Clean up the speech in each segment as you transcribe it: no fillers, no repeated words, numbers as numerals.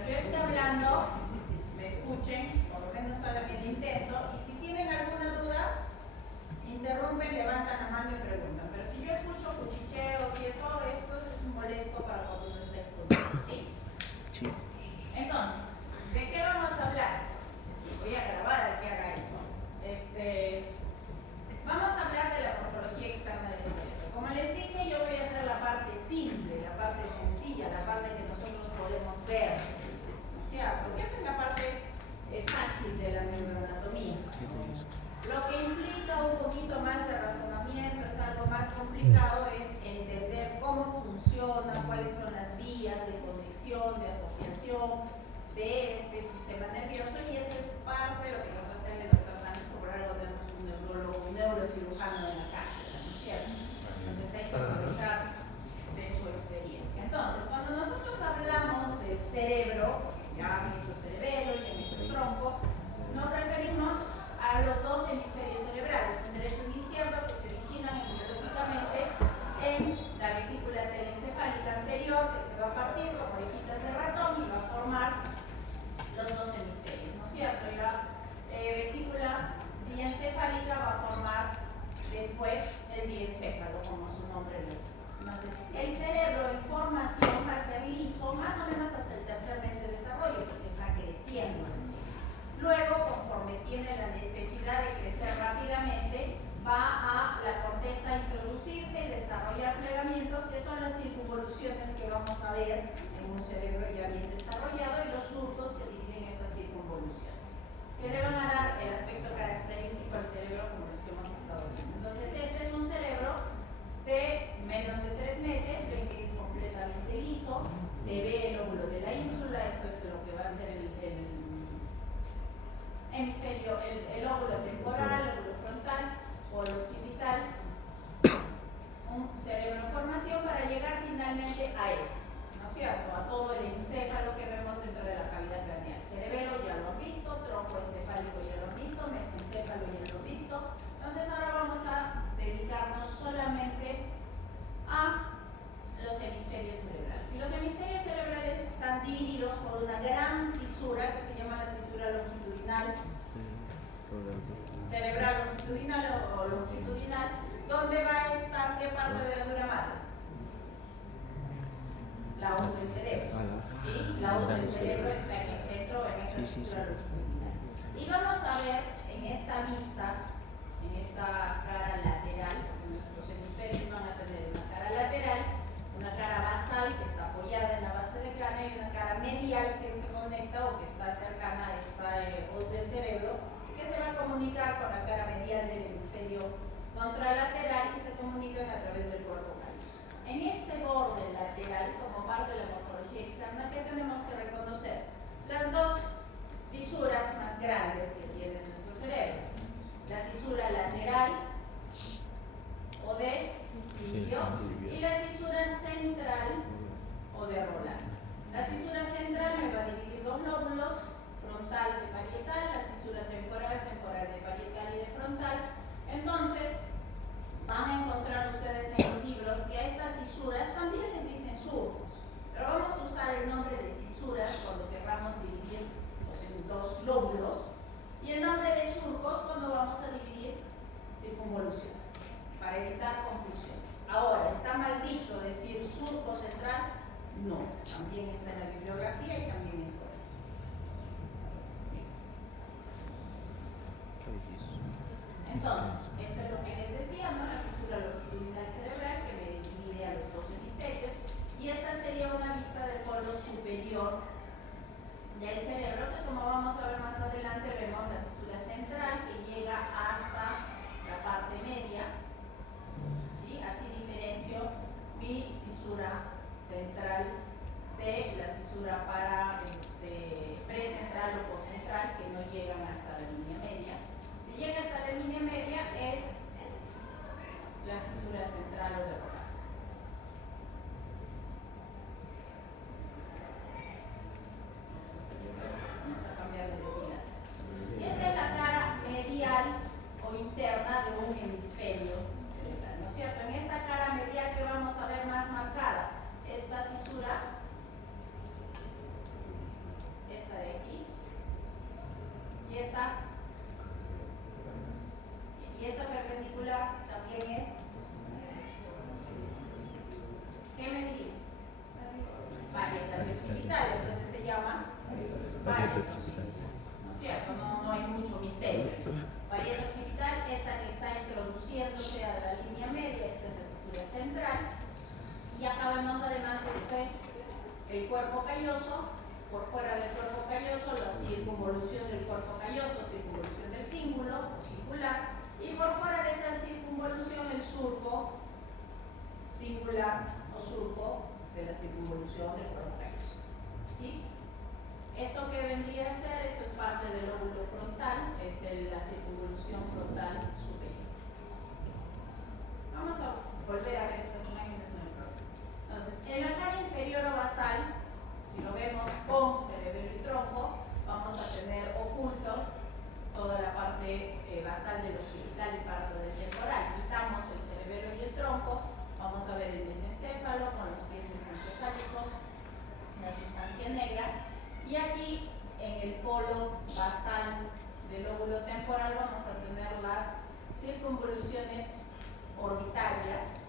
mientras yo esté hablando, me escuchen, por lo menos hagan el intento, y si tienen alguna duda, interrumpen, levantan la mano y preguntan. Pero si yo escucho cuchicheos y eso es molesto para cuando uno está exponiendo, ¿sí? Sí. Entonces, ¿de qué vamos a hablar? Voy a grabar al que haga eso. Vamos a hablar de la morfología externa del cerebro. Como les dije, yo voy a hacer la parte simple, la parte sencilla, la parte que nosotros podemos ver, ¿no es cierto? Que es la parte fácil de la neuroanatomía. Lo que implica un poquito más de razonamiento, es algo más complicado, es entender cómo funciona, cuáles son las vías de conexión, de asociación de este sistema nervioso, y eso es parte de lo que nos va a hacer el doctor Dani. Por algo tenemos un neurólogo, un neurocirujano en la cátedra, ¿no es cierto? Entonces hay que aprovechar de su experiencia. Entonces, cuando nosotros hablamos del cerebro, ya han hecho cerebelo y han hecho tronco, nos referimos a los dos hemisferios cerebrales, un derecho y un izquierdo, que se originan biológicamente en la vesícula telencefálica anterior, que se va a partir como orejitas de ratón y va a formar los dos hemisferios, ¿no es cierto? Y la vesícula diencefálica va a formar después el diencéfalo, como su nombre lo dice. Entonces, el cerebro en formación va a ser liso más o menos hasta el tercer mes de desarrollo, porque está creciendo recién. Luego, conforme tiene la necesidad de crecer rápidamente, va a la corteza introducirse y desarrollar plegamientos, que son las circunvoluciones que vamos a ver en un cerebro ya bien desarrollado, y los surcos que dividen esas circunvoluciones, que le van a dar el aspecto característico al cerebro como los que hemos estado viendo. Entonces, este es un cerebro de menos de 3 meses, ven que es completamente liso, se ve el óvulo de la ínsula, esto es lo que va a ser el hemisferio, el óvulo temporal, el óvulo frontal o el occipital, un cerebro en formación para llegar finalmente a eso, ¿no es cierto? A todo el encéfalo que vemos dentro de la cavidad craneal. Cerebelo ya lo han visto, tronco encefálico ya lo han visto, mesencéfalo ya lo han visto. Entonces ahora vamos a dedicarnos solamente a los hemisferios cerebrales. Y los hemisferios cerebrales están divididos por una gran cisura que se llama la cisura longitudinal, cerebral longitudinal o longitudinal, donde va a estar ¿qué parte de la dura madre? La hoz del cerebro. ¿Sí? La hoz del cerebro está en el centro, en esa cisura longitudinal. Y vamos a ver en esta vista, en esta cara lateral, nuestros hemisferios van a tener una cara lateral, una cara basal que está apoyada en la base del cráneo y una cara medial que se conecta o que está cercana a esta hoz del cerebro, que se va a comunicar con la cara medial del hemisferio contralateral y se comunican a través del cuerpo calloso. En este borde lateral, como parte de la morfología externa, ¿qué tenemos que reconocer? Las dos cisuras más grandes que tiene nuestro cerebro. La cisura lateral o de Silvio y la cisura central o de Roland. La cisura central me va a dividir dos lóbulos, frontal de parietal, la cisura temporal, temporal de parietal y de frontal. Entonces, van a encontrar ustedes en los libros que a estas cisuras también les dicen surcos, pero vamos a usar el nombre de cisuras cuando querramos dividir en dos lóbulos, y el nombre de surcos cuando vamos a dividir circunvoluciones, para evitar confusiones. Ahora, ¿está mal dicho decir surco central? No, también está en la bibliografía y también es correcto. Entonces, esto es lo que les decía, ¿no? La fisura longitudinal cerebral que me divide a los dos hemisferios, y esta sería una vista del polo superior del cerebro, que como vamos a ver más adelante, vemos la cisura central que llega hasta la parte media, ¿sí? Así diferencio mi cisura central de la cisura para precentral o poscentral, que no llegan hasta la línea media. Si llega hasta la línea media es la cisura central o de Roland. Vamos a cambiar de medidas. Y esta es la cara medial o interna de un hemisferio cerebral, ¿no es cierto? En esta cara medial que vamos a ver más marcada, esta cisura occipital, entonces se llama variante occipital. ¿No es cierto? No hay mucho misterio. Variante occipital, esta que está introduciéndose a la línea media, esta es la cesura central. Y acá vemos además el cuerpo calloso, por fuera del cuerpo calloso, la circunvolución del cuerpo calloso, circunvolución del cíngulo o circular, y por fuera de esa circunvolución el surco singular o surco de la circunvolución del cuerpo calloso. ¿Sí? ¿Esto que vendría a ser? Esto es parte del lóbulo frontal, es la circunvolución frontal superior. Vamos a volver a ver estas imágenes, no hay problema. Entonces, en la cara inferior o basal, si lo vemos con cerebelo y tronco, vamos a tener ocultos toda la parte basal del occipital y parte del temporal. Quitamos el cerebelo y el tronco, vamos a ver el mesencéfalo con los pies mesencefálicos, la sustancia negra, y aquí en el polo basal del lóbulo temporal vamos a tener las circunvoluciones orbitarias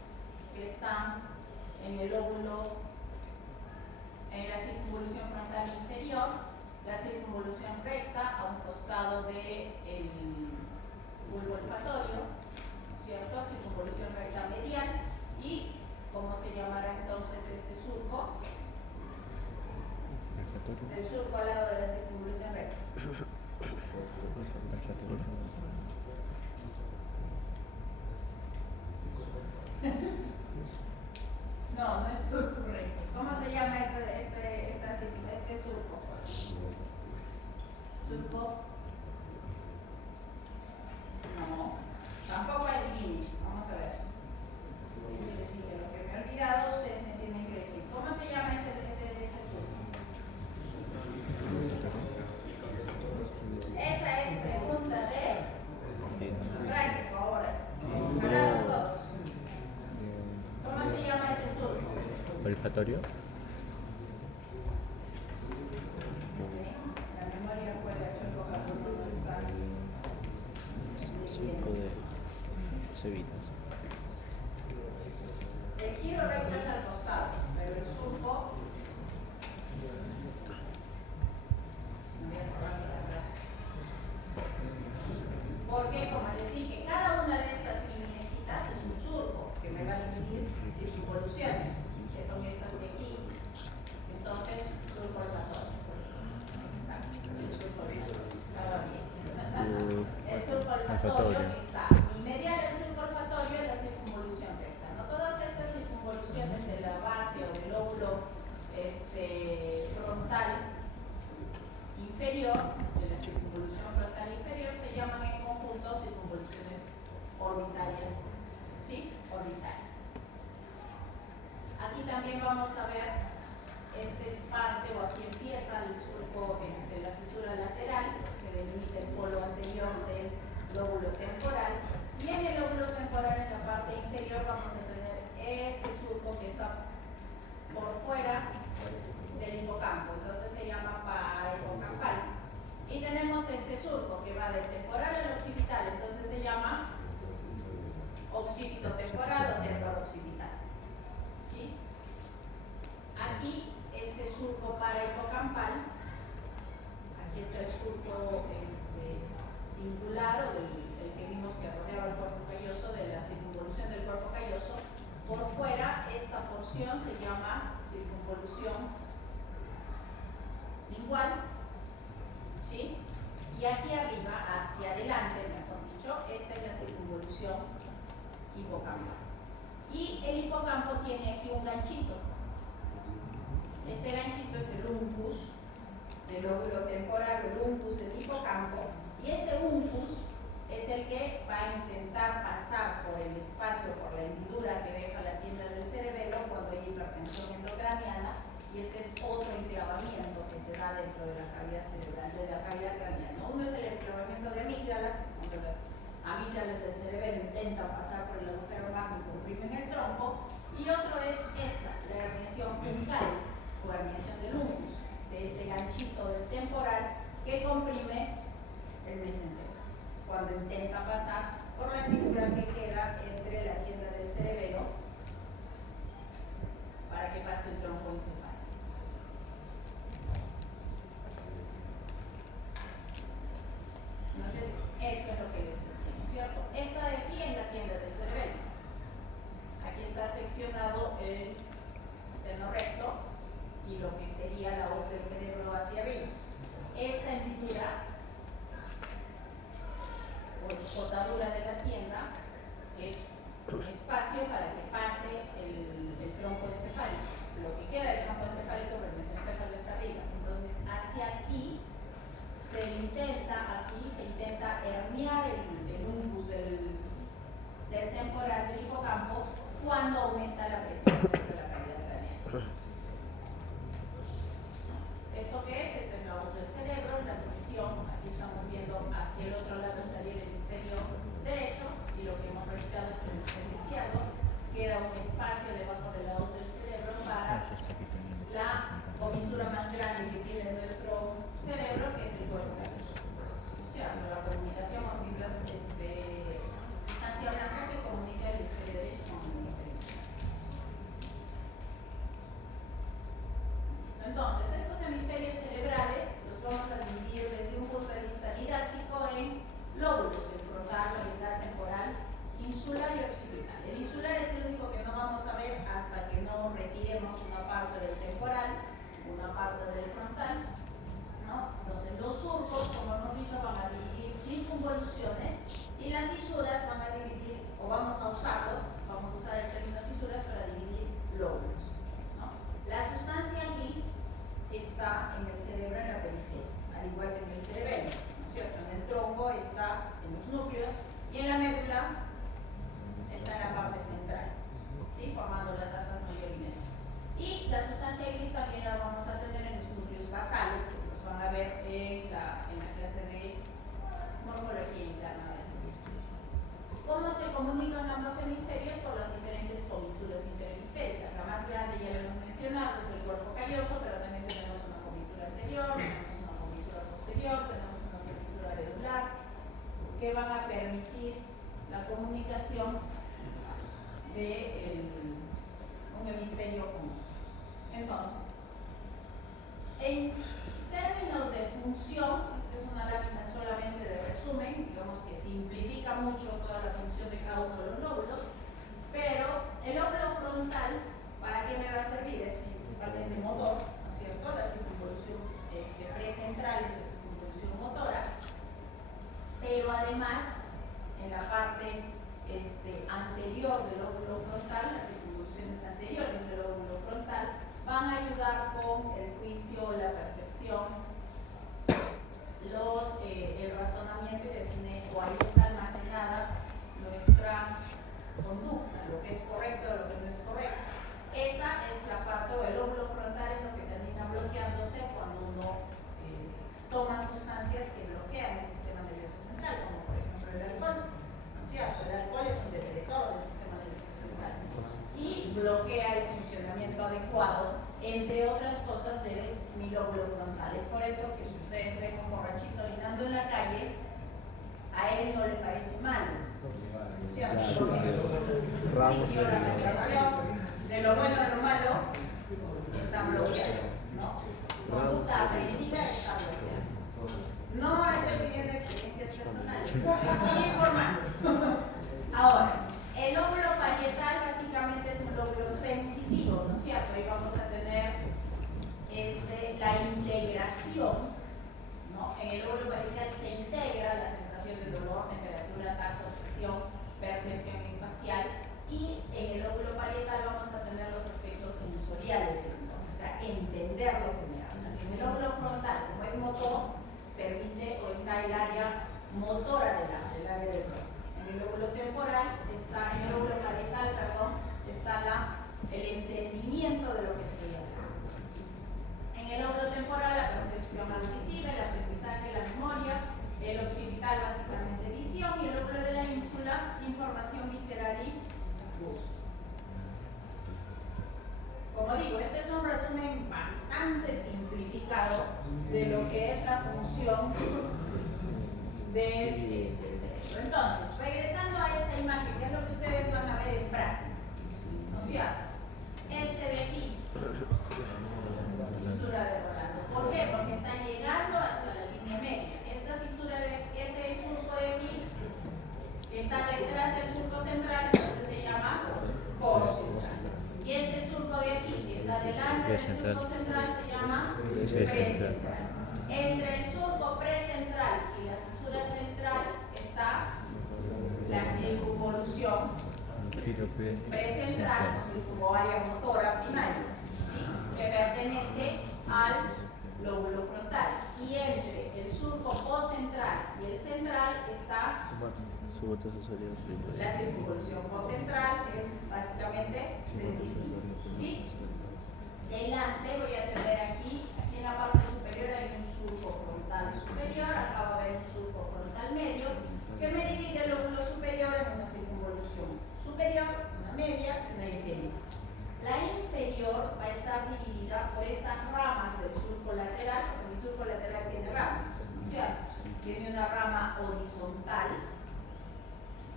que están en el lóbulo, en la circunvolución frontal inferior, la circunvolución recta a un costado del bulbo olfatorio, ¿cierto? Circunvolución recta medial, y ¿cómo se llamará entonces este surco? El surco al lado de la circunvolución recta. No es surco recto. ¿Cómo se llama este surco? Surco. No, tampoco hay límite. Vamos a ver. Yo les dije lo que me he olvidado, ustedes me tienen que decir. ¿Cómo se llama ese surco? Esa es pregunta de práctico ahora. Parados todos. ¿Cómo se llama ese surco? Olfatorio. La memoria puede chueco cuando no está. Surco de cebitas. El giro recto es al costado, pero el surco. Porque, como les dije, cada una de estas lineecitas es un surco que me va a dividir circunvoluciones, que son estas de aquí. Entonces, surco olfatorio. Exacto, el surco olfatorio. Estaba bien. El surco olfatorio que está inmediato al surco olfatorio es la circunvolución recta. ¿No? Todas estas circunvoluciones de la base o del lóbulo frontal inferior, de la circunvolución frontal inferior, se llaman en conjunto circunvoluciones orbitarias. ¿Sí? Orbitarias. Aquí también vamos a ver, esta es parte, o aquí empieza el surco, la cesura lateral, que delimita el polo anterior del lóbulo temporal. Y en el lóbulo temporal, en la parte inferior, vamos a tener este surco que está por fuera del hipocampo, entonces se llama parahipocampal. Y tenemos este surco que va del temporal al occipital, entonces se llama occipito temporal o temporo-occipital. ¿Sí? Aquí este surco parahipocampal, aquí está el surco singular o el que vimos que rodeaba el cuerpo calloso, de la circunvolución del cuerpo calloso. Por fuera, esta porción se llama circunvolución lingual, ¿sí? Y aquí arriba, hacia adelante, mejor dicho, esta es la circunvolución hipocampal. Y el hipocampo tiene aquí un ganchito. Este ganchito es el uncus del lóbulo temporal, el uncus del hipocampo, y ese uncus es el que va a intentar pasar por el espacio, por la hendidura que deja la tienda del cerebelo cuando hay hipertensión endocraniana, y este es otro enclavamiento que se da dentro de la cavidad cerebral, de la cavidad craneana. Uno es el enclavamiento de amígdalas, que es cuando las amígdalas del cerebelo intentan pasar por el agujero magno y comprimen el tronco, y otro es esta, la herniación puncal, o herniación del uncus, de este ganchito del temporal que comprime el mesencéfalo cuando intenta pasar por la hendidura que queda entre la tienda del cerebelo para que pase el tronco encefálico. lo que sería la hoz del cerebro hacia arriba. Esta hendidura o escotadura de la tienda es un espacio para que pase el tronco encefálico. Lo que queda del tronco encefálico, pero el mesencéfalo está arriba. Entonces, hacia aquí se intenta herniar el umbus del temporal del hipocampo cuando aumenta la presión dentro de la cavidad craneal. ¿Esto qué es? Esto es la voz del cerebro, la presión. Aquí estamos viendo hacia el otro lado estaría el hemisferio derecho y lo que hemos registrado es el hemisferio izquierdo. Queda un espacio debajo de la voz del cerebro para la comisura más grande que tiene nuestro cerebro, que es el cuerpo calloso. O sea, la comunicación con fibras sustancia blanca que comunica el hemisferio derecho con el hemisferio izquierdo. Entonces, estos hemisferios cerebrales los vamos a dividir desde un punto de vista didáctico en lóbulos, el frontal, parietal, temporal, insular y occipital. El insular es el único que no vamos a ver hasta que no retiremos una parte del temporal, una parte del frontal, ¿no? Entonces, los surcos, como hemos dicho, van a dividir circunvoluciones y las cisuras van a dividir, o vamos a usar el término cisuras para dividir lóbulos, ¿no? La sustancia gris está en el cerebro, en la periferia, al igual que en el cerebelo, ¿no es cierto? En el tronco está en los núcleos y en la médula está en la parte central, ¿sí? Formando las asas mayor y menor. Y la sustancia gris también la vamos a tener en los núcleos basales, que los van a ver en la clase de morfología interna del cerebro. ¿Cómo se comunican ambos hemisferios? Por las diferentes comisuras interhemisféricas. La más grande ya lo hemos mencionado, es el cuerpo calloso, pero también tenemos una comisura anterior, tenemos una comisura posterior, tenemos una comisura medular, que van a permitir la comunicación de un hemisferio común. Entonces, en términos de función, esta es una lámina solamente de resumen, digamos que simplifica mucho toda la función de cada uno de los lóbulos, pero el lóbulo frontal, ¿para qué me va a servir? Es principalmente motor, ¿no es cierto? La circunvolución precentral es la circunvolución motora, pero además, en la parte anterior del lóbulo frontal, las circunvoluciones anteriores del lóbulo frontal van a ayudar con el juicio, la percepción, el razonamiento y define, o ahí está almacenada nuestra conducta, lo que es correcto de lo que no es correcto. Esa es la parte, o el lóbulo frontal es lo que termina bloqueándose cuando uno toma sustancias que bloquean el sistema nervioso central, como por ejemplo el alcohol. ¿Cierto? El alcohol es un depresor del sistema nervioso central y bloquea el funcionamiento adecuado, entre otras cosas, de mi lóbulo frontal. Es por eso que si ustedes ven un borrachito orinando en la calle, a él no le parece mal, ¿cierto? Porque su juicio, la percepción de lo bueno y lo malo está bloqueado, ¿no? Su conducta aprendida está bloqueada. No estoy pidiendo experiencias personales, estoy informando. Ahora, el lóbulo parietal básicamente es un lóbulo sensitivo, ¿no es cierto? Ahí vamos a tener la integración, ¿no? En el lóbulo parietal se integra la sensación de dolor, temperatura, tacto, presión, percepción espacial, y en el lóbulo parietal vamos a tener los aspectos sensoriales del entorno, o sea, entender lo que me habla. En el lóbulo frontal, como es motor, permite, o está el área motora del área del tronco. En el lóbulo temporal, en el lóbulo parietal, perdón, está el entendimiento de lo que estoy hablando. En el lóbulo temporal, la percepción auditiva, el aprendizaje, la memoria, el occipital básicamente visión, y el lóbulo de la ínsula, información visceral y gusto. Como digo, este es un resumen bastante simplificado de lo que es la función de este cerebro. Entonces, regresando a esta imagen, que es lo que ustedes van a ver en práctica, ¿no es cierto? Este de aquí, cisura de Rolando. ¿Por qué? Porque está llegando hasta la línea media. Esta cisura este surco de aquí, si está detrás del surco central, entonces se llama postcentral. Y este surco de aquí, si está delante del surco central, se Precentral. Entre el surco precentral y la cisura central está la circunvolución precentral o circunvaria motora primaria, ¿sí? Que pertenece al lóbulo frontal. Y entre el surco poscentral y el central está la circunvolución poscentral, que es básicamente sensitiva, ¿sí? Delante voy a tener aquí en la parte superior hay un surco frontal superior, acá va a haber un surco frontal medio, que me divide el lóbulo superior en una circunvolución superior, una media y una inferior. La inferior va a estar dividida por estas ramas del surco lateral, porque mi surco lateral tiene ramas, ¿no es cierto? Tiene una rama horizontal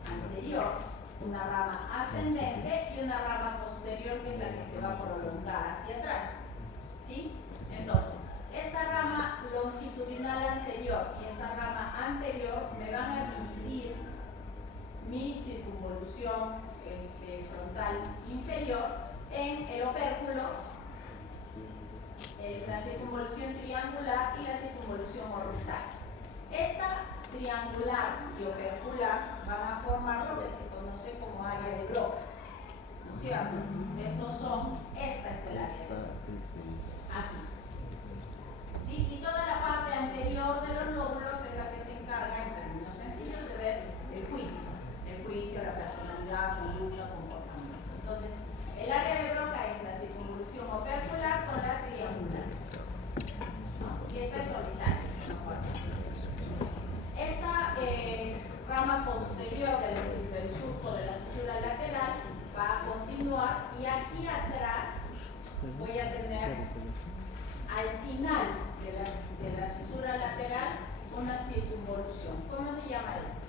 anterior, una rama ascendente y una rama posterior, que es la que se va a prolongar hacia atrás, ¿sí? Entonces, esta rama longitudinal anterior y esta rama anterior me van a dividir mi circunvolución frontal inferior en el opérculo, la circunvolución triangular y la circunvolución orbital. Esta triangular y opercular van a formar lo que se conoce como área de Broca, ¿no es cierto? Esta es el área de Broca, aquí, ¿sí? Y toda la parte anterior de los lóbulos es la que se encarga, en términos sencillos, de ver el juicio, la personalidad, conducta, comportamiento. Entonces, el área de Broca es la circunvolución opercular con la triangular, ¿no? Y esta es orbital, esta rama posterior del surco de la cisura lateral va a continuar, y aquí atrás voy a tener al final de la cisura lateral una circunvolución. ¿Cómo se llama esto?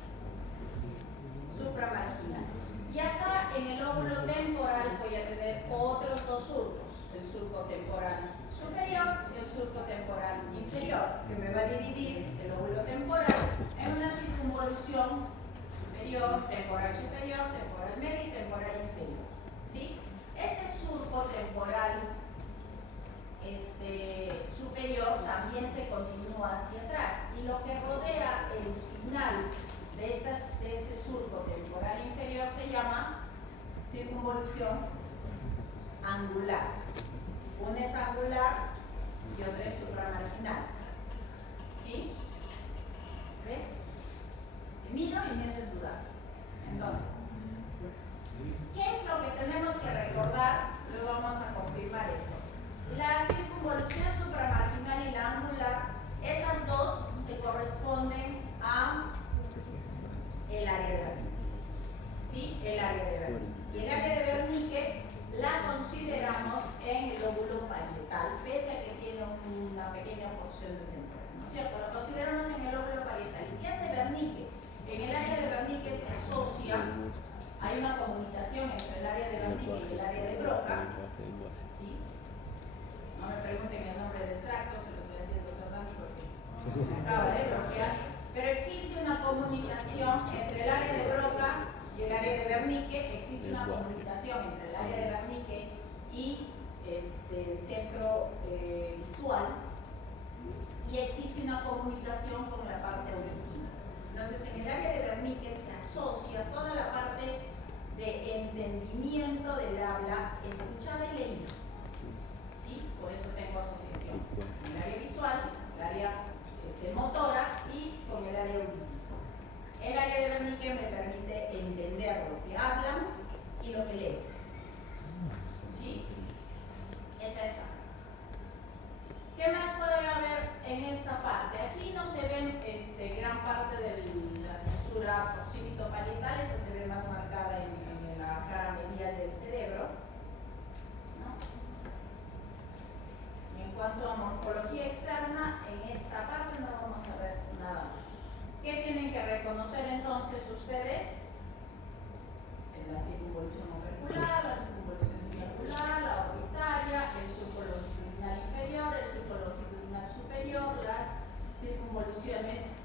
Supramarginal. Y acá en el lóbulo temporal voy a tener otros dos surcos, el surco temporal superior y el surco temporal inferior, que me va a dividir el lóbulo temporal en una circunvolución superior, temporal medio y temporal inferior, ¿sí? Este surco temporal superior también se continúa hacia atrás, y lo que rodea el final de este surco temporal inferior se llama circunvolución angular. Una es angular y otra es supramarginal, ¿sí? ¿Ves? Te miro y me haces dudar. Entonces, ¿qué es lo que tenemos que recordar? Luego vamos a confirmar esto. La circunvolución supramarginal y la angular, esas dos se corresponden a el área de Wernicke, ¿sí? El área de Wernicke. Y el área de Wernicke la consideramos en el lóbulo parietal, pese a que tiene una pequeña porción de temporal, ¿no es cierto? Lo consideramos en el lóbulo parietal. ¿Y qué hace Wernicke? En el área de Wernicke se asocia, hay una comunicación entre el área de Wernicke y el área de Broca, ¿sí? No me pregunten el nombre del tracto, se los voy a decir el doctor Dani porque me acaba de bloquear. Pero existe una comunicación entre el área de Broca y el área de Wernicke, existe una comunicación entre el área de Wernicke y el centro visual, y existe una comunicación con la parte auditiva. Entonces, en el área de Wernicke se asocia toda la parte de entendimiento del habla escuchada y leída, ¿sí? Por eso tengo asociación con el área visual, el área motora y con el área auditiva. El área de Wernicke me permite entender lo que hablan y lo que leen, ¿sí? Es esta. ¿Qué más puede haber en esta parte? Aquí no se ven gran parte de la cisura proximito-parietal, esa se ve más marcada en la cara medial del cerebro, ¿no? Y en cuanto a morfología externa, en esta parte no vamos a ver nada más. ¿Qué tienen que reconocer entonces ustedes? La circunvolución opercular, la circunvolución triangular, la orbitaria, el surco longitudinal inferior, el surco longitudinal superior, las circunvoluciones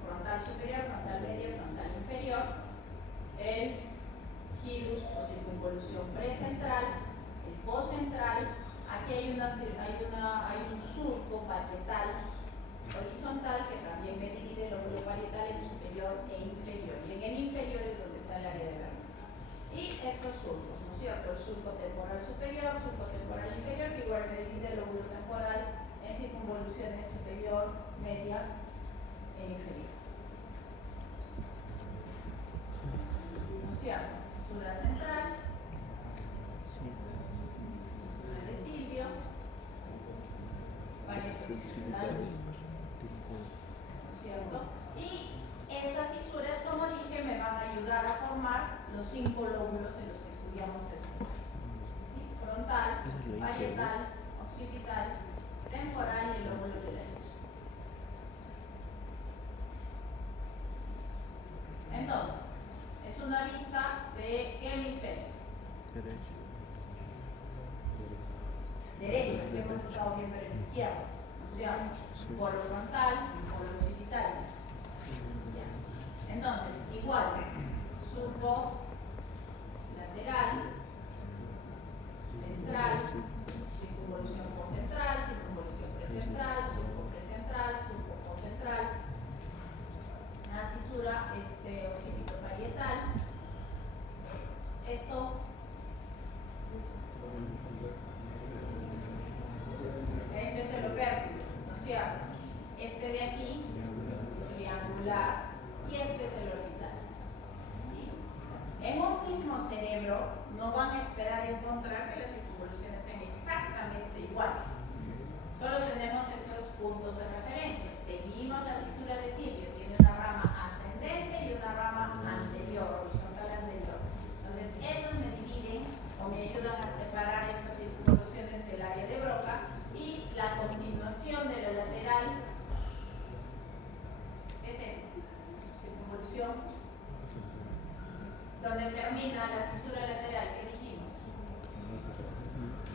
frontal superior, frontal media, frontal inferior, el gyrus o circunvolución precentral, el poscentral. Aquí hay una hay un surco parietal horizontal que también me divide el lóbulo parietal en superior e inferior. Y en el inferior es donde está el área de Wernicke. Y estos surcos, ¿no es cierto? El surco temporal superior, surco temporal inferior, que igual me divide el lóbulo temporal en circunvoluciones superior, media e inferior. ¿No es cierto? Cisura central, cisura de Silvio, pared occipital, ¿no es cierto? Y estas cisuras, como dije, me van a ayudar a formar los 5 lóbulos en los que estudiamos el cerebro. ¿Sí? Frontal, parietal, occipital, temporal y el lóbulo de la luz. Entonces, es una vista de ¿qué hemisferio? Derecho. Derecho, que hemos estado viendo en el izquierdo, ¿no es cierto? Polo frontal y polo occipital. Entonces, igual, surco lateral, central, circunvolución poscentral, circunvolución precentral, surco precentral, surco poscentral, una cisura occipitoparietal. Esto este es el opérculo, ¿no es cierto? Este de aquí, triangular, y este es el orbital. ¿Sí? En un mismo cerebro no van a esperar encontrar que las circunvoluciones sean exactamente iguales. Solo tenemos estos puntos de referencia. Seguimos la cisura de Silvio, tiene una rama ascendente y una rama anterior, horizontal anterior. Entonces, esos me dividen o me ayudan a separar estas circunvoluciones del área de Broca, y la continuación de la lateral es esto, circunvolución, donde termina la cisura lateral que dijimos,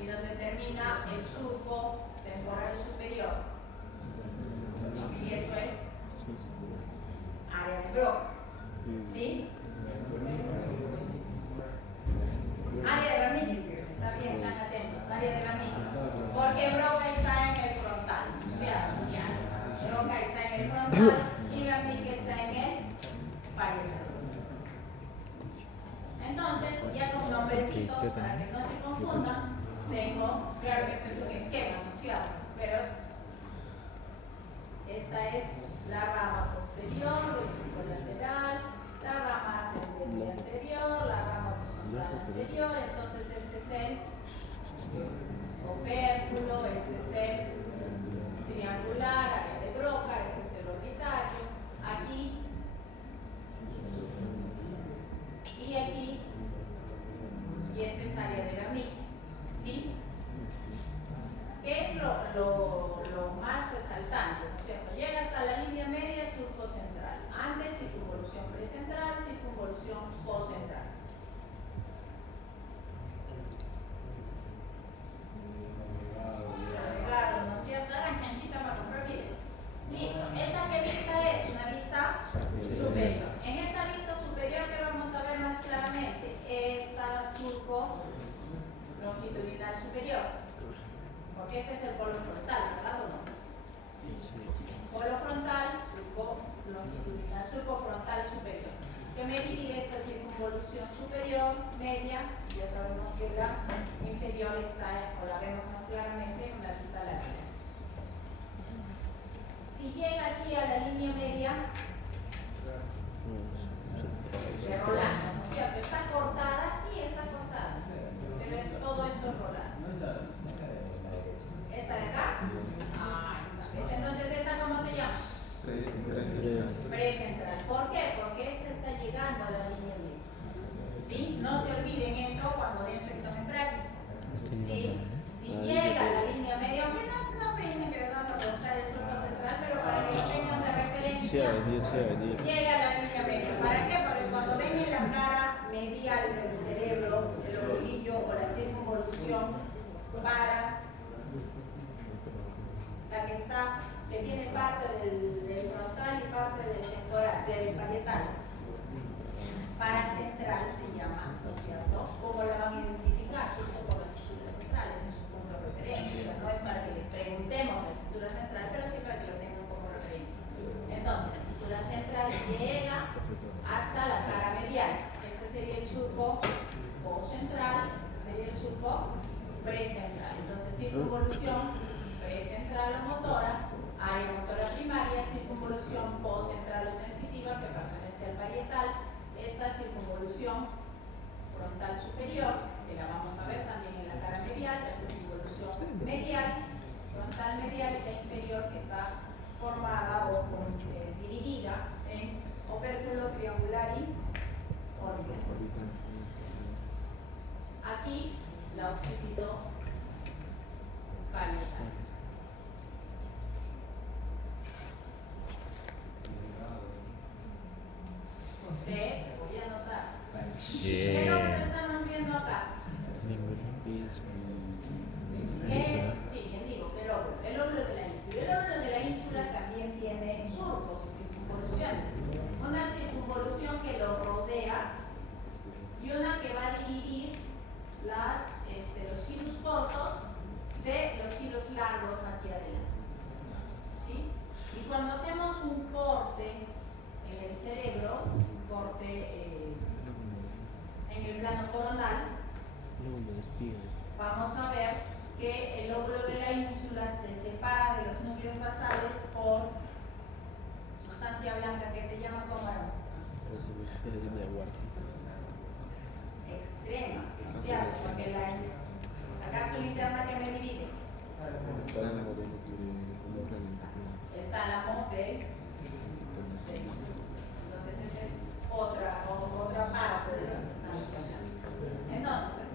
y donde termina el surco temporal superior, y eso es área de Broca, ¿sí? Área de Wernicke, está bien, están atentos, área de Wernicke, porque Broca está en el frontal, o sea, ya está. Broca está en el frontal y Wernicke está en el parietal. Entonces, ya con nombrecitos, para que no se confundan, tengo, claro que este es un esquema, ¿no es cierto? Pero esta es la rama posterior del surco lateral, la rama ascendente anterior, la rama horizontal anterior. Entonces este es el opérculo, este es el triangular, área de Broca, este es el orbitario, aquí y aquí, y este es área de Wernicke, ¿sí? ¿Qué es lo más resaltante? ¿No es cierto? Llega hasta la línea media, surco central. Antes, circunvolución precentral, circunvolución poscentral. Agregado, ¿no es cierto? Hagan chanchita para comprar vides. Listo. ¿Esta qué vista es? Una vista superior. En esta vista superior, ¿qué vamos a ver más claramente? Esta surco longitudinal superior. Porque este es el polo frontal, ¿verdad o no? Polo frontal, surco longitudinal, surco frontal superior. Que me divide esta circunvolución superior, media, y ya sabemos que la inferior está, o la vemos más claramente, en una vista lateral. Si llega aquí a la línea media, de Rolando, ¿no es cierto? ¿Está cortada? Sí, está cortada. Pero es todo esto es Rolando. ¿Esta de acá? Ah, esta vez. Entonces, ¿esta cómo se llama? Precentral. ¿Por qué? Porque esta está llegando a la línea media. ¿Sí? No se olviden eso cuando den su examen práctico. ¿Sí? Si llega a la línea media, aunque no piensen que les vamos a preguntar el surco central, pero para que lo tengan de referencia, llega a la línea media. ¿Para qué? Porque cuando ven en la cara medial del cerebro, el oblillo o la circunvolución para la que tiene parte del frontal y parte del temporal, del parietal. Para central se llama, ¿no es cierto? ¿Cómo la van a identificar? Justo por las cisuras centrales, es su punto de referencia, no es para que les pregunten la cisura central, pero sí para que lo tengan como referencia. Entonces, cisura central llega hasta la cara medial. Este sería el surco postcentral, este sería el surco precentral. Entonces, circunvolución precentral o motora, área motora primaria, circunvolución postcentral o sensitiva que pertenece al parietal, esta circunvolución frontal superior, que la vamos a ver también en la cara medial, la circunvolución medial, frontal medial y la inferior que está formada o dividida en opérculo triangular y orbital. Aquí la occipito parietal. José, voy a anotar. ¿Qué nombre estamos viendo acá? Sí, bien digo, el óvulo de la ínsula. El óvulo de la ínsula también tiene surcos y circunvoluciones. Una circunvolución que lo rodea y una que va a dividir los giros cortos de los giros largos aquí adelante. ¿Sí? Y cuando hacemos un corte en el cerebro, un corte en el plano coronal, vamos a ver que el óvulo de la ínsula se separa de los núcleos basales por sustancia blanca que se llama como extrema, ¿no es cierto? Porque la cápsula interna que me divide, el tálamo del entonces esa es otra parte de la sustancia blanca. Entonces,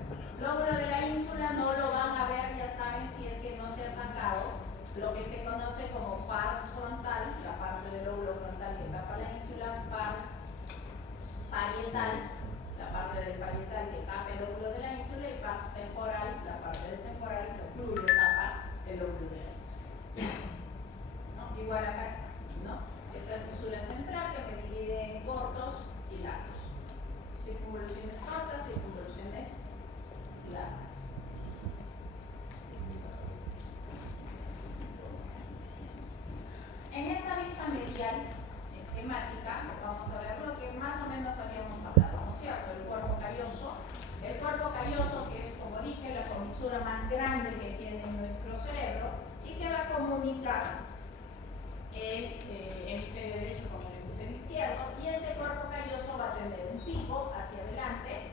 lóbulo de la ínsula no lo van a ver, ya saben, si es que no se ha sacado lo que se conoce como pars frontal, la parte del lóbulo frontal que tapa la ínsula, pars parietal, la parte del parietal que tapa el lóbulo de la ínsula, y pars temporal, la parte del temporal que ocluye, tapa el lóbulo de la ínsula. ¿No? Igual acá está, ¿no? Esta cisura central que me divide en cortos y largos. Circunvoluciones cortas, circunvoluciones largas. En esta vista medial esquemática vamos a ver lo que más o menos habíamos hablado, ¿no es cierto? El cuerpo calloso que es, como dije, la comisura más grande que tiene nuestro cerebro y que va a comunicar el hemisferio derecho con el hemisferio izquierdo, y este cuerpo calloso va a tener un pico hacia adelante,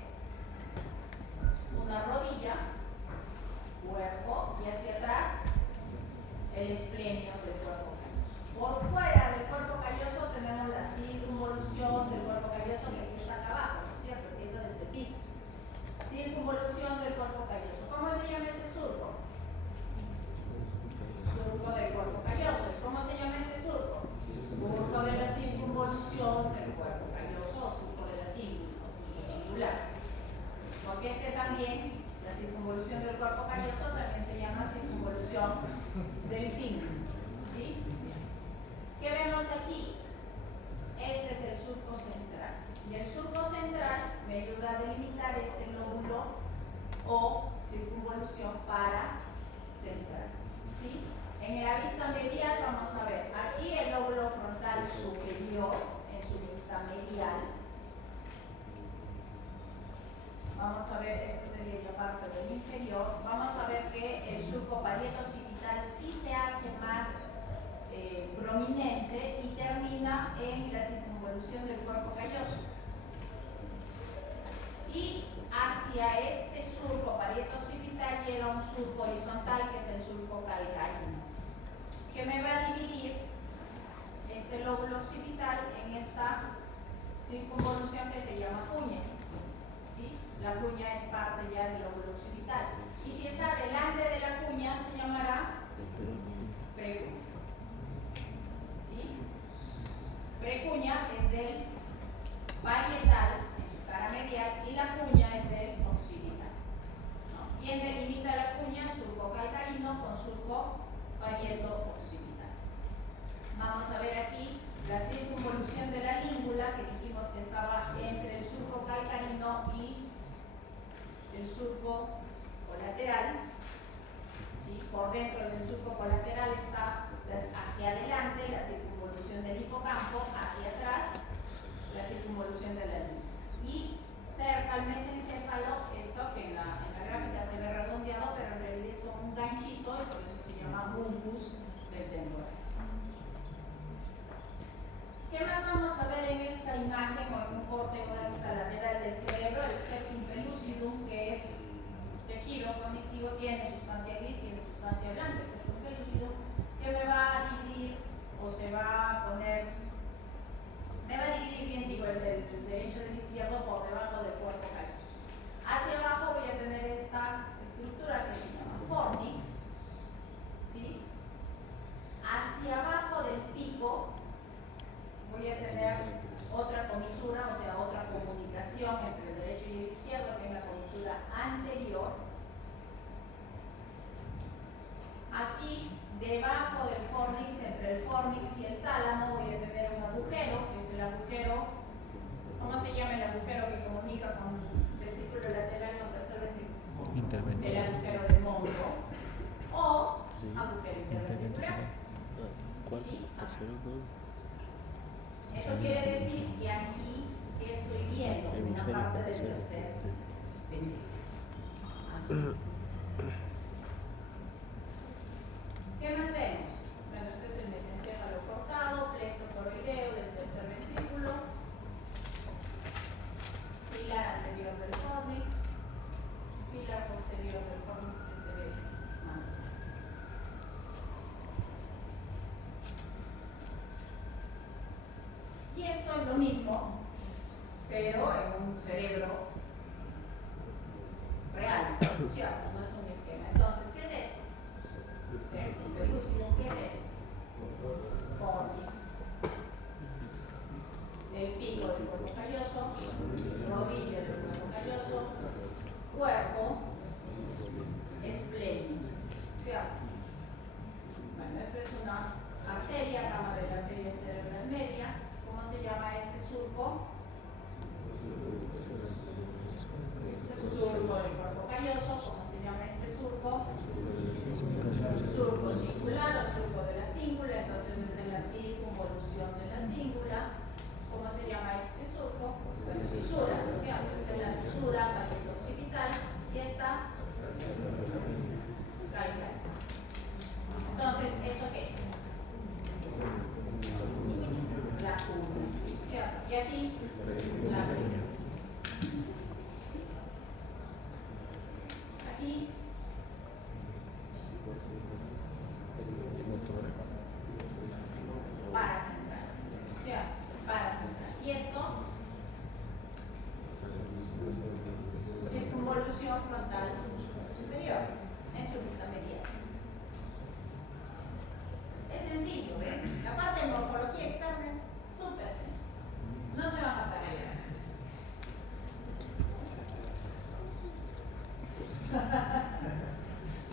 una rodilla, cuerpo, y hacia atrás el esplenio del cuerpo calloso. Por fuera del cuerpo calloso tenemos la circunvolución del cuerpo calloso que empieza acá abajo, ¿no es cierto? Empieza desde el pico. Circunvolución del cuerpo calloso. ¿Cómo se llama este surco? Surco del cuerpo calloso. ¿Cómo se llama este surco? Surco de la circunvolución del cuerpo calloso o surco de la cingula, surco singular. Porque también, la circunvolución del cuerpo calloso también se llama circunvolución del cíngulo. ¿Sí? ¿Qué vemos aquí? Este es el surco central. Y el surco central me ayuda a delimitar este lóbulo o circunvolución paracentral. ¿Sí? En la vista medial vamos a ver aquí el lóbulo frontal superior en su vista medial. Vamos a ver, esto sería ya parte del inferior. Vamos a ver que el surco parieto-occipital sí se hace más prominente y termina en la circunvolución del cuerpo calloso. Y hacia este surco parieto-occipital llega un surco horizontal que es el surco calcarino, que me va a dividir este lóbulo occipital en esta circunvolución que se llama cuña. ¿Sí? La cuña es parte ya del lóbulo occipital. Y si está delante de la cuña se llamará precuña. ¿Sí? Precuña es del parietal en su cara medial y la cuña es del occipital. ¿No? ¿Quién delimita la cuña? Surco calcarino con surco parieto-occipital. Vamos a ver aquí la circunvolución de la língula, que dijimos que estaba entre el surco calcarino y el surco colateral. ¿Sí? Por dentro del surco colateral está hacia adelante, la circunvolución del hipocampo, hacia atrás, la circunvolución de la línea. Y cerca al mesencéfalo, esto que en la gráfica se ve redondeado, pero en realidad es como un ganchito y por eso se llama bulbus del temporal. ¿Qué más vamos a ver en esta imagen o en un corte en una vista lateral del cerebro? El septum pellucidum, que es tejido conectivo, tiene sustancia gris, tiene sustancia blanca. El septum pellucidum que me va a dividir o se va a poner, me va a dividir bien, digo, el derecho del izquierdo por debajo del cuerpo calloso. Hacia abajo voy a tener esta estructura que se llama fornix, ¿sí? Hacia abajo del pico voy a tener otra comisura, o sea, otra comunicación entre el derecho y el izquierdo, que es la comisura anterior. Aquí, debajo del fornix, entre el fornix y el tálamo, voy a tener un agujero, que es el agujero, ¿cómo se llama el agujero que comunica con ventrículo lateral con tercer ventrículo? El agujero de Monro o Sí. agujero interventricular. Cuarto, ¿Sí? tercero, Eso quiere decir que aquí estoy viendo una parte del tercer ventrículo. ¿Qué más vemos? Bueno, este es el mesencéfalo cortado, plexo coroideo del tercer ventrículo, pilar anterior del fornix, pilar posterior del fornix que se ve más atrás. Y esto es lo mismo, pero en un cerebro real, ¿cierto? No es un esquema. Entonces, ¿qué es esto? Septum pellucidum, ¿qué es esto? Fornix. El pico del cuerpo calloso, rodilla del cuerpo calloso, cuerpo esplénico, ¿cierto? Bueno, esta es una arteria, rama de la arteria cerebral media. ¿Cómo se llama este surco? Surco del cuerpo calloso. ¿Cómo se llama este surco? Surco singular o surco de la cingula. Entonces es en la circunvolución de la cingula. ¿Cómo se llama este surco? Bueno, cisura, ¿no es cierto? Esta es la cisura occipital y esta radical. Entonces, ¿eso qué es? La curva, ¿cierto? Y aquí, la curva. Aquí, paracentral, ¿cierto? Paracentral. Y esto, circunvolución frontal superior, en su vista medial. Es sencillo, ¿ven? La parte de morfología externa es súper sencilla. No se van a perder.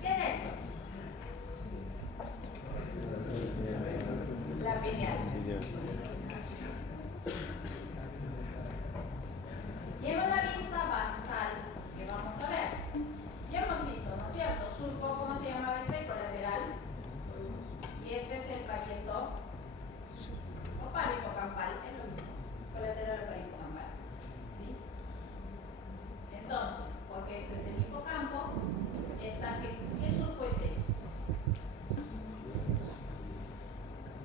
¿Qué es esto? La pineal. Y en una vista basal que vamos a ver, ya hemos visto, ¿no es cierto? Surco, ¿cómo se llamaba este? Colateral. Y este es el parieto o paripocampal, es lo mismo. Colateral o paripocampal. ¿Sí? Entonces, porque este es el hipocampo, ¿qué surco es este?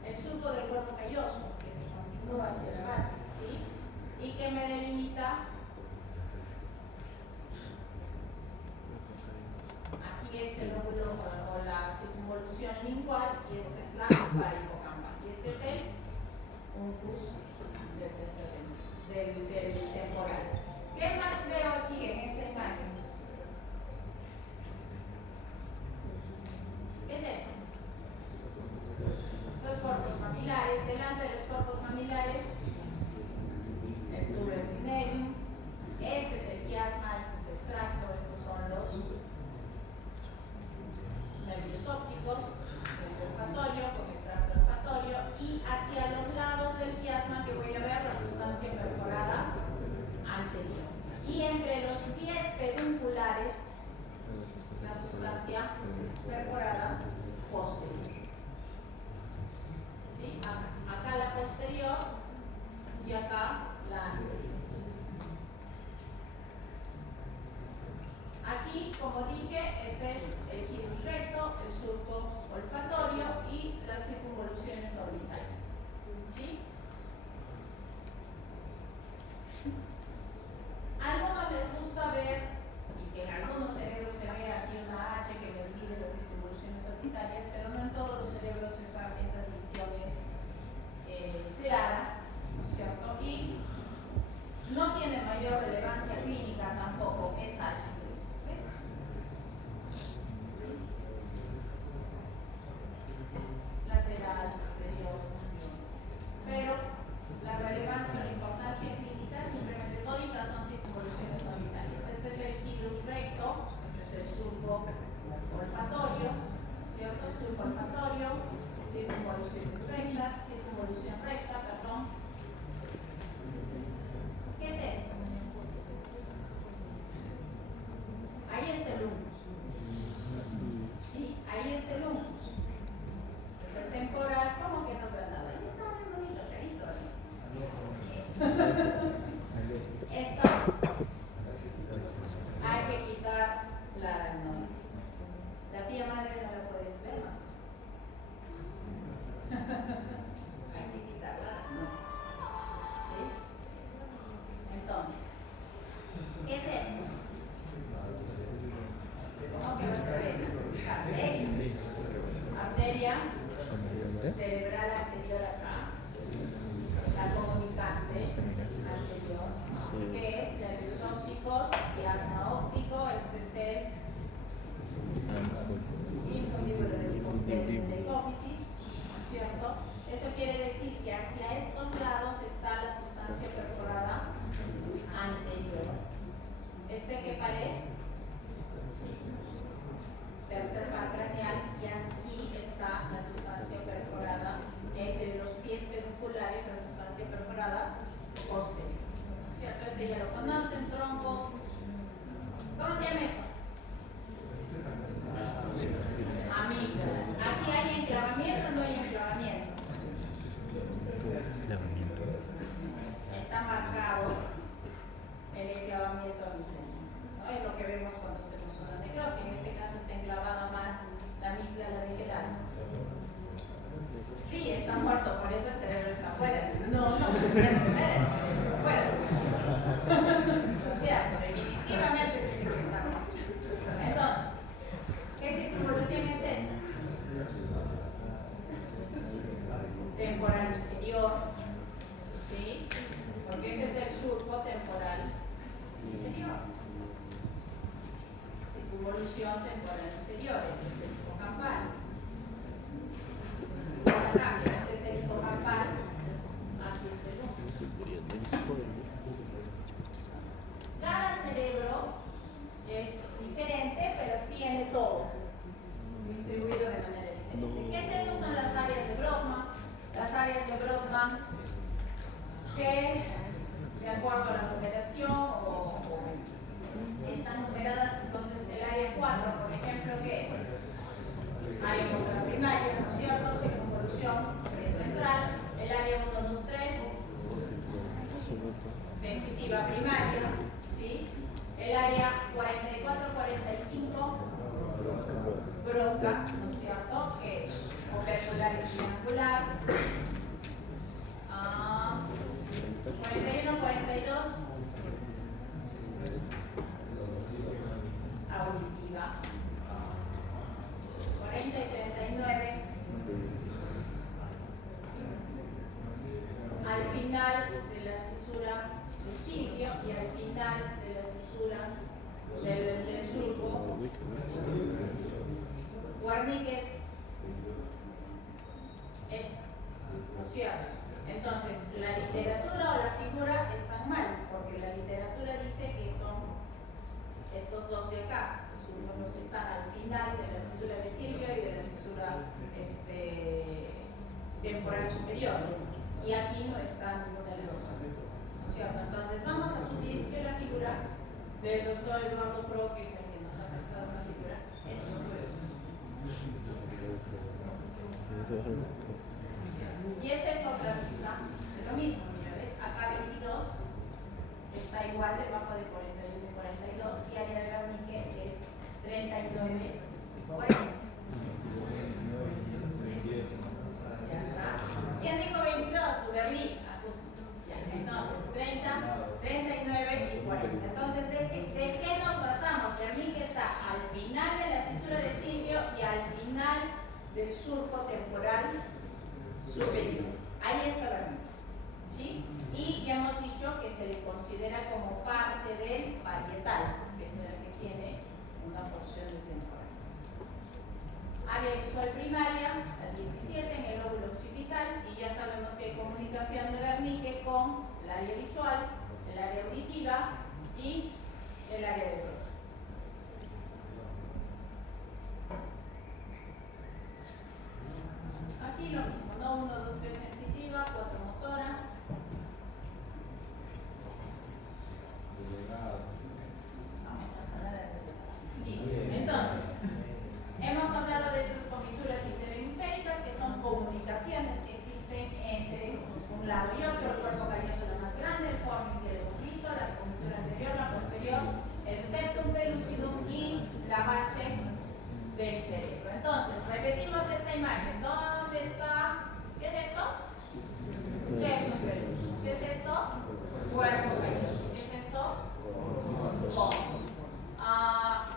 El surco del cuerpo calloso, que se continúa hacia la base, ¿sí? Y que me delimita, aquí es el lóbulo o la circunvolución lingual, y esta es la paripocampal. Y este es el uncus del temporal. ¿Qué más veo aquí en esta imagen? ¿Qué es esto? Los corpos mamilares. Delante de los corpos mamilares, el tuber cinereum. Este es el quiasma, este es el tracto, estos son los nervios ópticos, el olfatorio con el tracto olfatorio, y hacia los lados del quiasma que voy a ver la sustancia perforada anterior. Y entre los pies pedunculares, la sustancia perforada posterior. como dije, este es el gyrus recto, el surco olfatorio y las circunvoluciones orbitales. ¿Sí? Algunos les gusta ver, y que en algunos cerebros se ve aquí una H que me divide las circunvoluciones orbitales, pero no en todos los cerebros esa división es clara, ¿no es cierto? Y no tiene mayor relevancia clínica tampoco esta H. ¿Ves? ¿Sí? Lateral, posterior, pero la relevancia y la importancia clínica simplemente toditas son circunvoluciones orbitales. Este es el gyrus recto, este es el surco olfatorio, ¿cierto? Surco olfatorio, circunvolución recta, perdón. ¿Qué es esto? Ahí está el humus. ¿Sí? Ahí está el humus. Es el temporal, ¿cómo que no veo nada? Ahí está muy bonito, clarito. Esto hay que quitar la aracnoides. La pía madre no la puedes ver, ¿no? Hay que quitar la aracnoides. ¿Sí? Entonces, ¿qué es esto? ¿Cómo que va a ser esto? Es arteria. Arteria cerebral anterior acá. La comunicante anterior, que es nervios ópticos, chiasma óptico, este es el infundíbulo de la hipófisis, ¿no es cierto? Eso quiere decir que hacia estos lados está la sustancia perforada anterior. ¿Este qué parece? Tercer par craneal, y aquí está la sustancia perforada entre los pies pedunculares, la sustancia perforada posterior. ¿Cierto? Este ya lo conocen, trompo. ¿Cómo se llama esto? Amígdalas. ¿Aquí hay enclavamiento o no hay enclavamiento? Está marcado el enclavamiento amígdala, ¿no? Es lo que vemos cuando hacemos una necropsia. En este caso está enclavada más la amígdala de qué lado. Sí, está muerto, por eso el cerebro está afuera. No, puede ver el cerebro afuera. O sea, definitivamente tiene que estar muerto. Entonces, ¿qué circunvolución es esta? Temporal inferior, ¿sí? Porque ese es el surco temporal inferior. Circunvolución temporal inferior, este es el hipocampal. Acá, ese es el hipocampal, aquí está el humo. Cada cerebro es diferente, pero tiene todo distribuido de manera diferente. ¿Qué es eso? Son las áreas de Brodmann. Las áreas de Brodmann que, de acuerdo a la numeración, están numeradas. Entonces, el área 4, por ejemplo, ¿qué es? Área motora primaria, ¿no es cierto? Circunvolución central. El área 1, 2, 3, sensitiva primaria, ¿sí? El área 44, 45, Broca, ¿no es cierto? Que es opercular y triangular. 41, 42, auditiva. 40 y 39, al final de la cisura de Silvio y al final de la cisura del surco. Wernicke es esta, ¿no es cierto? Entonces, la literatura o la figura están mal, porque la literatura dice que son estos dos de acá, los que están al final de la cisura de Silvio y de la cisura temporal superior. Y aquí no está ninguna de las dos, ¿no es cierto? Entonces, vamos a asumir que la figura del doctor Eduardo Pro, que es el que nos ha prestado esta figura, es y esta es otra vista de lo mismo. Mira, ¿ves? Acá 22 está igual debajo de 41 y 42 y área de Wernicke es lateral superior. Ahí está Wernicke, ¿sí? Y ya hemos dicho que se le considera como parte del parietal, que es el que tiene una porción de temporal. Área visual primaria, la 17, en el lóbulo occipital, y ya sabemos que hay comunicación de Wernicke con el área visual, el área auditiva y el área de broca. Aquí lo mismo, ¿no? 1, 2, 3 sensitiva, 4 motora. Vamos a jalar el listo. Entonces, hemos hablado de estas comisuras interhemisféricas, que son comunicaciones que existen entre un lado y otro. El cuerpo calloso es lo más grande, el fornix ya lo hemos visto, la comisura anterior, la posterior, el septum pellucidum y la base del cerebro. Entonces, repetimos esta imagen. ¿Dónde está? ¿Qué es esto? Septum pellucidum. ¿Qué es esto? Cuerpo calloso. ¿Qué es esto? Fornix.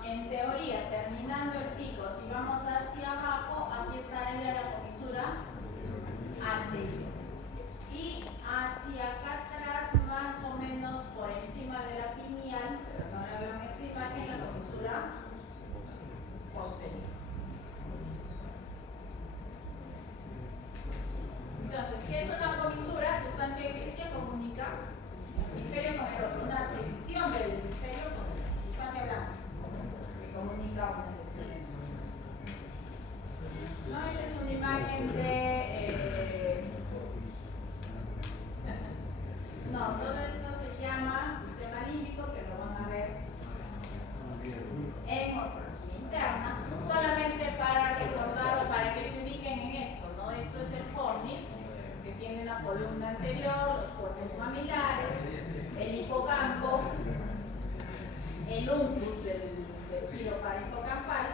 En teoría, terminando el pico, si vamos hacia abajo, aquí estaría la comisura anterior. Y hacia acá atrás, más o menos por encima de la pineal, pero no la veo en esta imagen, la comisura posterior. Entonces, ¿qué es una comisura? Sustancia gris que comunica el hemisferio con el otro, una sección del hemisferio con el otro. Sustancia blanca que comunica una sección del hemisferio. No, esta es una imagen de... No, todo esto se llama sistema límbico, que lo van a ver en morfología interna, solamente para recordar o para que se ubiquen en esto, ¿no? Esto es el fornix, que tiene una columna anterior, los cuerpos mamilares, el hipocampo, el uncus del giro parahipocampal,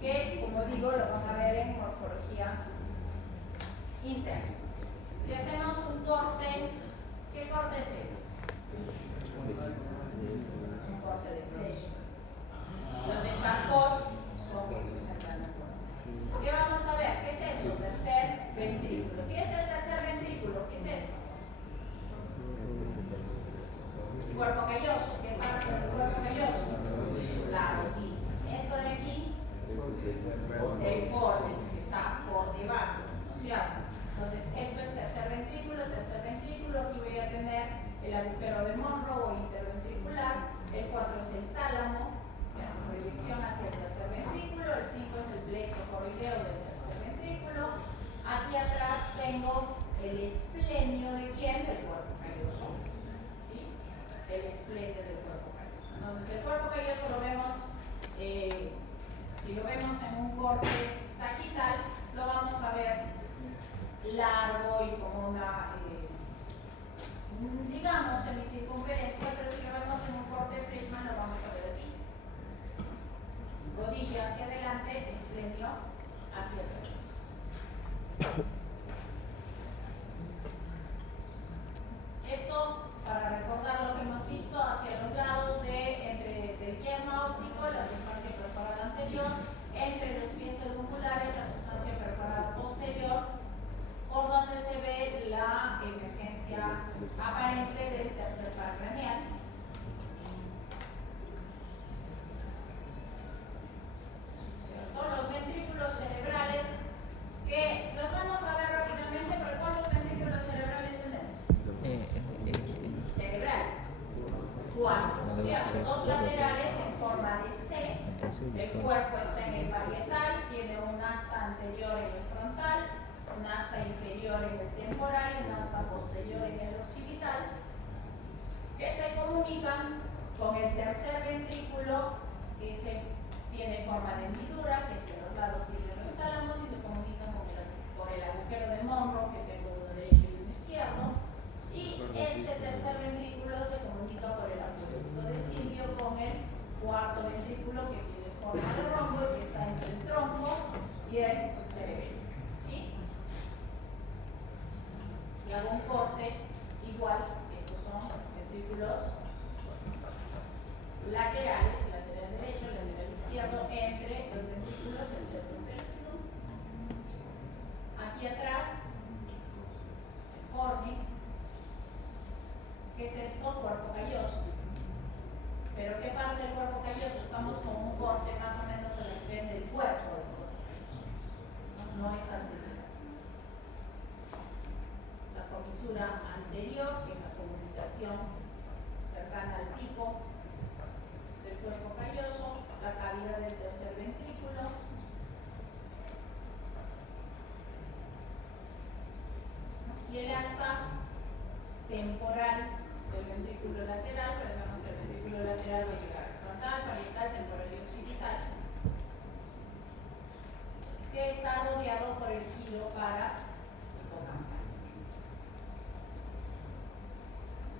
que, como digo, lo van a ver en morfología interna. Si hacemos un corte, ¿qué corte es este? Un corte de flecha. Los de Charcot son huesos en plano corto. ¿Qué vamos a ver? ¿Qué es esto? Tercer ventrículo. Si este es tercer ventrículo, ¿qué es esto? Cuerpo calloso. ¿Qué parte del cuerpo calloso? La rodilla. Esto de aquí, el fornix, que está por debajo, ¿no es cierto? Entonces, esto es tercer ventrículo, aquí voy a tener el agujero de Monro o interventricular, el 4 es el tálamo, que hace proyección hacia el tercer ventrículo, el 5 es el plexo coroideo del tercer ventrículo, aquí atrás tengo el esplenio de quién? Del cuerpo calloso, ¿sí? El esplenio del cuerpo calloso. Entonces, el cuerpo calloso lo vemos, si lo vemos en un corte sagital, lo vamos a ver largo y como una, digamos, semicircunferencia, pero si lo vemos en un corte Friedman lo vamos a ver así. Rodilla hacia adelante, esplenio hacia atrás. Esto para recordar lo que hemos visto hacia los lados del quiasma óptico, la sustancia perforada anterior, entre los pies pedúnculares, la sustancia perforada posterior, por donde se ve la emergencia aparente del tercer par craneal. Los ventrículos cerebrales, que los vamos a ver rápidamente, pero ¿cuántos ventrículos cerebrales tenemos? Cerebrales. 4, ¿cierto? Dos laterales en forma de C. El cuerpo está en el parietal, tiene un asta anterior en el frontal, un asta inferior en el temporal y un asta posterior en el occipital, que se comunican con el tercer ventrículo, que tiene forma de hendidura, que hacia los lados tiene los tálamos, y se comunican por el agujero de Monro, que tengo uno derecho y uno izquierdo, y este tercer ventrículo se comunica por el acueducto de Silvio con el cuarto ventrículo, que tiene forma de rombo y que está entre el tronco y el cerebelo. Si hago un corte, igual, estos son ventrículos lateral derecho, lateral izquierdo, entre los ventrículos, el septum pellucidum no es anterior. La comisura anterior, que es la comunicación cercana al pico del cuerpo calloso, la cavidad del tercer ventrículo, y el asta temporal del ventrículo lateral. Pensamos que el ventrículo lateral va a llegar frontal, parietal, temporal y occipital, que está rodeado por el giro para hipocampal.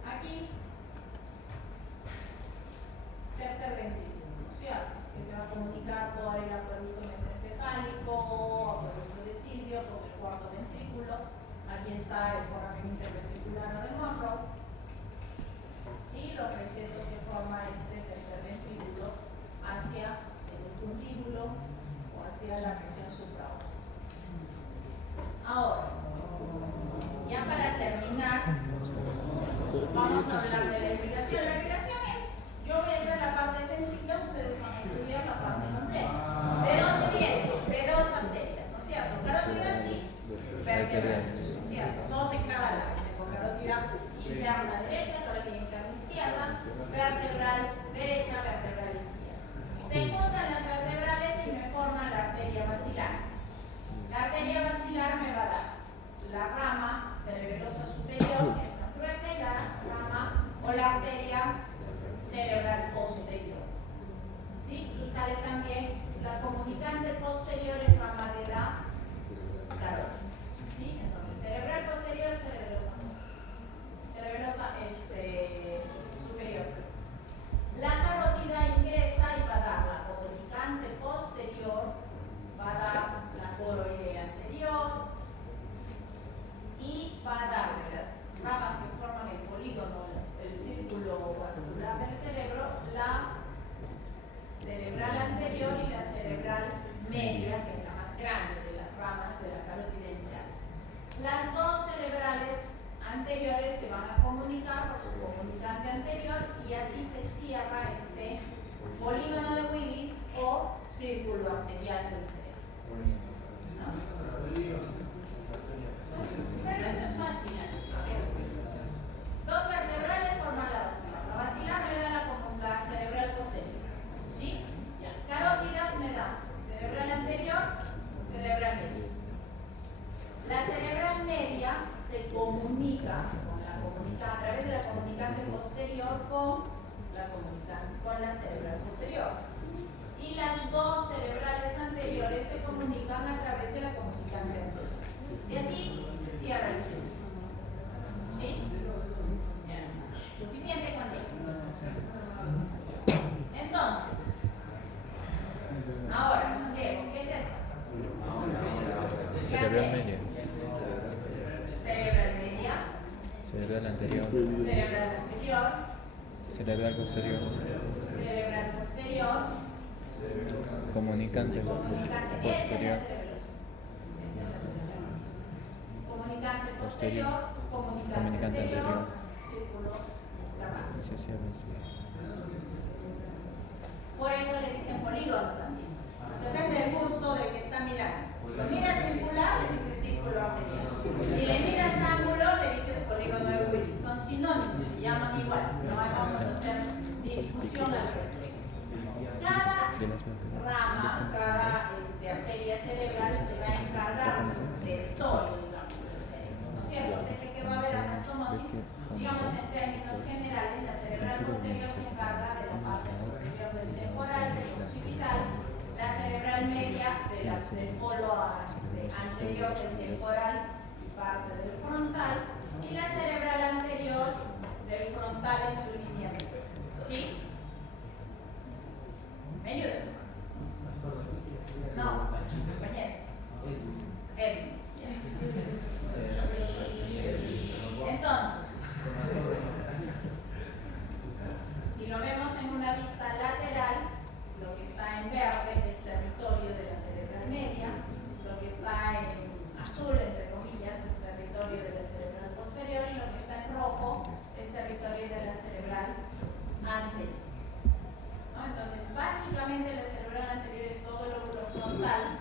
Aquí, tercer ventrículo, ¿cierto? Que se va a comunicar por el acueducto mesencefálico, acueducto de Silvio, con el cuarto ventrículo. Aquí está el foramen interventricular de Monroe y los recesos que forma este tercer ventrículo hacia el fundíbulo o hacia la región supraoral. Ahora, ya para terminar, vamos a hablar de la irrigación. La irrigación es, yo voy a hacer la parte sencilla, ustedes van a estudiar la parte compleja. ¿De dónde viene? De dos arterias, ¿no es cierto? Carótidas y vertebrales, ¿no es cierto? Dos en cada lado. Tengo carótida interna derecha, carótida interna izquierda, vertebral derecha, vertebral izquierda. Se juntan las vertebrales y me forman la arteria basilar. La arteria basilar me va a dar la rama cerebelosa superior, que es más gruesa, y la rama o la arteria cerebral posterior. ¿Sí? Y sale también la comunicante posterior en rama de la carótida. ¿Sí? Entonces, cerebral posterior, cerebelosa posterior. Cerebelosa superior. La carótida ingresa y va a dar la comunicante posterior, va a dar la coroidea anterior y va a darle las ramas que forman el polígono, el círculo vascular del cerebro, la cerebral anterior y la cerebral media, que es la más grande de las ramas de la carótida interna. Las dos cerebrales anteriores se van a comunicar por su comunicante anterior y así se cierra este polígono de Willis o círculo arterial del cerebro. ¿No? Pero eso es fácil. Dos vertebrales forman la basilar. La basilar me da la cerebral posterior. ¿Sí? Ya. Carótidas me dan cerebral anterior, cerebral media. La cerebral media se comunica a través de la comunicante posterior con la cerebral posterior. Y las dos cerebrales anteriores se comunican a través de la comunicante anterior. Y así se cierra el círculo. ¿Sí? Ya está. Suficiente con ello. Entonces, ahora, Diego, ¿qué es esto? Cerebral media. Cerebral media. Cerebral anterior. Cerebral anterior. Cerebral posterior. Cerebral posterior. Comunicante posterior. Comunicante posterior. Comunicante anterior. Círculo cerrado. Se cierra, sí. Por eso le dicen polígono también. Depende del gusto del que está mirando. Lo miras circular, le dices círculo arterial. Si le miras ángulo, le dices polígono de Willis. Son sinónimos, se llaman igual. No vamos a hacer discusión al respecto. Cada rama, cada arteria cerebral se va a encargar del territorio, digamos, del cerebro. ¿No es cierto? Pese que va a haber anastomosis, digamos en términos generales, la cerebral posterior se encarga de la parte posterior del temporal, del occipital, la cerebral media del polo anterior del temporal y parte del frontal, y la cerebral anterior del frontal en su línea media. ¿Sí? ¿Me ayudas? No, compañero. Edwin. Entonces, si lo vemos en una vista lateral, lo que está en verde es territorio de la cerebral media, lo que está en azul, entre comillas, es territorio de la cerebral posterior, y lo que está en rojo es territorio de la cerebral anterior. ¿No? Entonces, básicamente la cerebral anterior es todo el lóbulo frontal,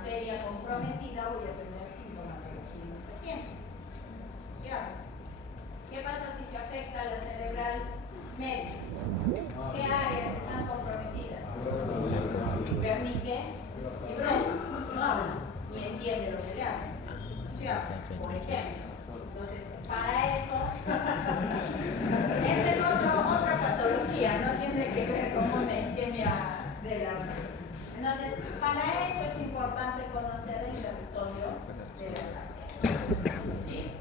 arteria comprometida, voy a tener sintomatología en el paciente. ¿Cierto? ¿Qué pasa si se afecta la cerebral media? ¿Qué áreas están comprometidas? Wernicke y Broca. No habla ni entiende lo que le habla. ¿Cierto? Por ejemplo. Entonces, para eso, esa es otra patología, no tiene que ver con una isquemia de la arteria. Entonces, para eso es importante conocer el territorio de las arterias. ¿Sí?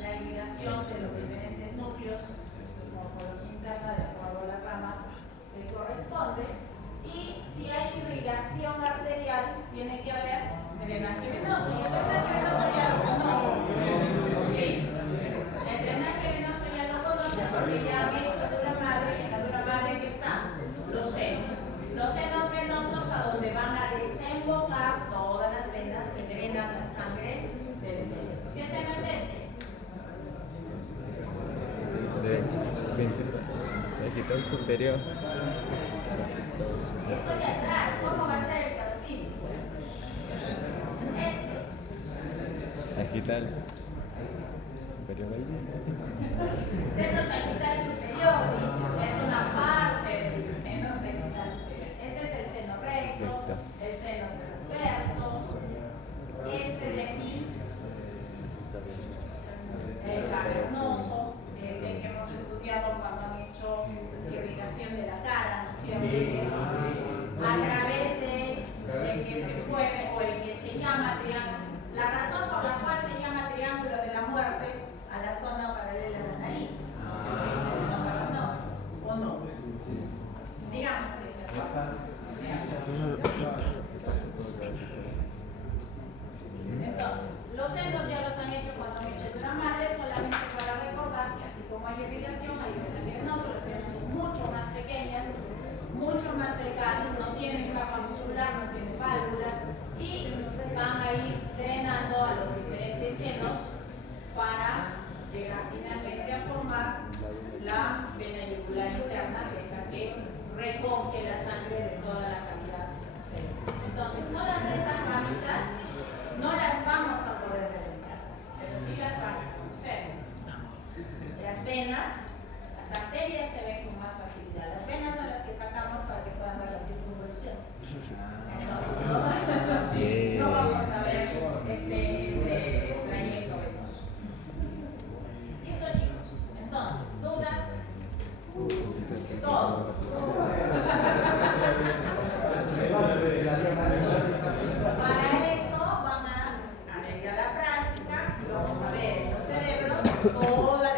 La irrigación de los diferentes núcleos, esto es morfología interna de acuerdo a la rama que corresponde. Y si hay irrigación arterial, tiene que haber drenaje venoso. Y el drenaje venoso ya lo conozco. ¿Sí? El drenaje venoso ya lo conozco porque ya han hecho la dura madre, y en la dura madre que están los senos. Los senos venosos a donde van a desembocar todas las venas que drenan la sangre del seno. ¿Qué seno es este? Sagital superior. Esto de atrás, ¿cómo va a ser el carotídeo? Este. Sagital superior. Seno sagital superior, dice, o sea, es una parte del seno sagital superior. Este es el seno recto, el seno transverso, este de aquí, el cavernoso, que es el que hemos estudiado cuando han hecho irrigación de la cara, ¿no es cierto? Que es a través de que se puede, o el que se llama triángulo. La razón por la cual se llama triángulo de la muerte a la zona paralela a la nariz. ¿O no? Digamos que se Entonces, los senos ya los han hecho cuando me hice una madre, solamente para recordar que así como hay irrigación, hay drenaje venoso, las venas son mucho más pequeñas, mucho más delgadas, no tienen capa muscular, no tienen válvulas y van a ir drenando a los diferentes senos para llegar finalmente a formar la vena yugular interna, que es la que recoge la sangre de toda la cavidad cerebral. Entonces, todas estas ramitas no las vamos a poder delimitar, pero sí las vamos a conocer. Las venas, las arterias se ven con más facilidad. Las venas son las que sacamos para que puedan ver la circunvolución. Entonces, no vamos a ver este trayecto venoso. ¿Listo, chicos? Entonces, ¿dudas? Todo. Para eso van a ir a la práctica y vamos a ver en los cerebros todas